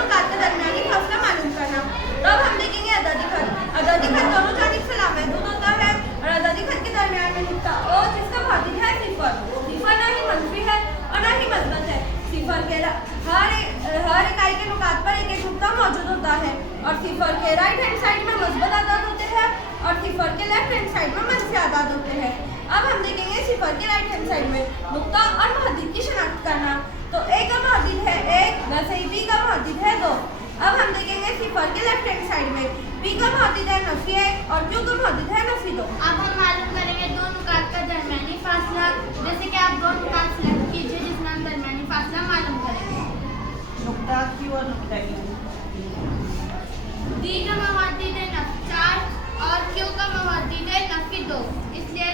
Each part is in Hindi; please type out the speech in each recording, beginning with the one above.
नुकात के दरमियानी फासला मालूम करना। तो अब हम देखेंगे अददी खत। अददी खत दोनों जानिब से लामहदूद होता है और अददी खत के दरमियान में नुक्ता ओ जिसका भातिज है सिफर। सिफर ना ही मंफी है और ना ही मस्बत है। सिफर के हर इकाई के नुकात पर एक एक नुक्ता मौजूद होता है और सिफर के राइट हैंड साइड में मस्बत आदाद होते हैं और सिफर के लेफ्ट हैंड साइड में मनफी आदाद होते हैं। अब हम देखेंगे सिफर के राइट हैंड साइड में नुक्ता और मुहद्दिद की शनाख्त करना। तो ए का मुहद्दिद है 1, वैसे ही बी का मुहद्दिद है 2। अब हम देखेंगे सिफर के लेफ्ट हैंड साइड में बी का मुहद्दिद है नफी 1 और क्यू का मुहद्दिद है नफी 2। अब हम मालूम करेंगे दो नुकात का दरमियानी फासला। जैसे कि आप दो नुकात सेलेक्ट कीजिए जिसमें हम दरमियानी फासला मालूम करेंगे। नुक्ता क्यू और नुक्ता क्यू। डी का मुहद्दिद है नफी 4 और क्यू का मुहद्दिद है नफी 2, इसलिए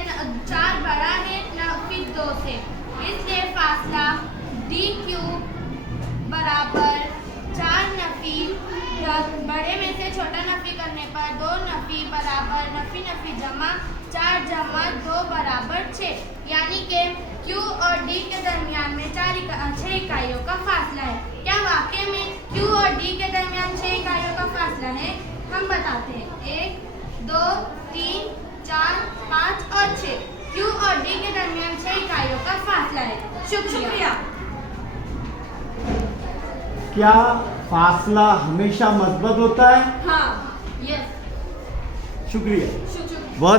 4 बड़ा है नफी 2 से, इसलिए फासला डी क्यू बराबर 4 नफी बड़े में से छोटा नफी करने पर 2 नफी बराबर नफी नफी जमा 4 जमा 2 बराबर 6, यानी कि क्यू और डी के दरमियान में 6 इकाइयों का फासला है। क्या वाकई में क्यू और डी के दरमियान 6 इकाइयों का फासला है? हम बताते हैं 1, 2, 3, 4, 5 और 6। क्यू और डी के दरमियान 6 इकाइयों का फासला है। शुक्रिया। क्या फासला हमेशा मस्बत होता है? हाँ, यस। शुक्रिया। शुक्रिया।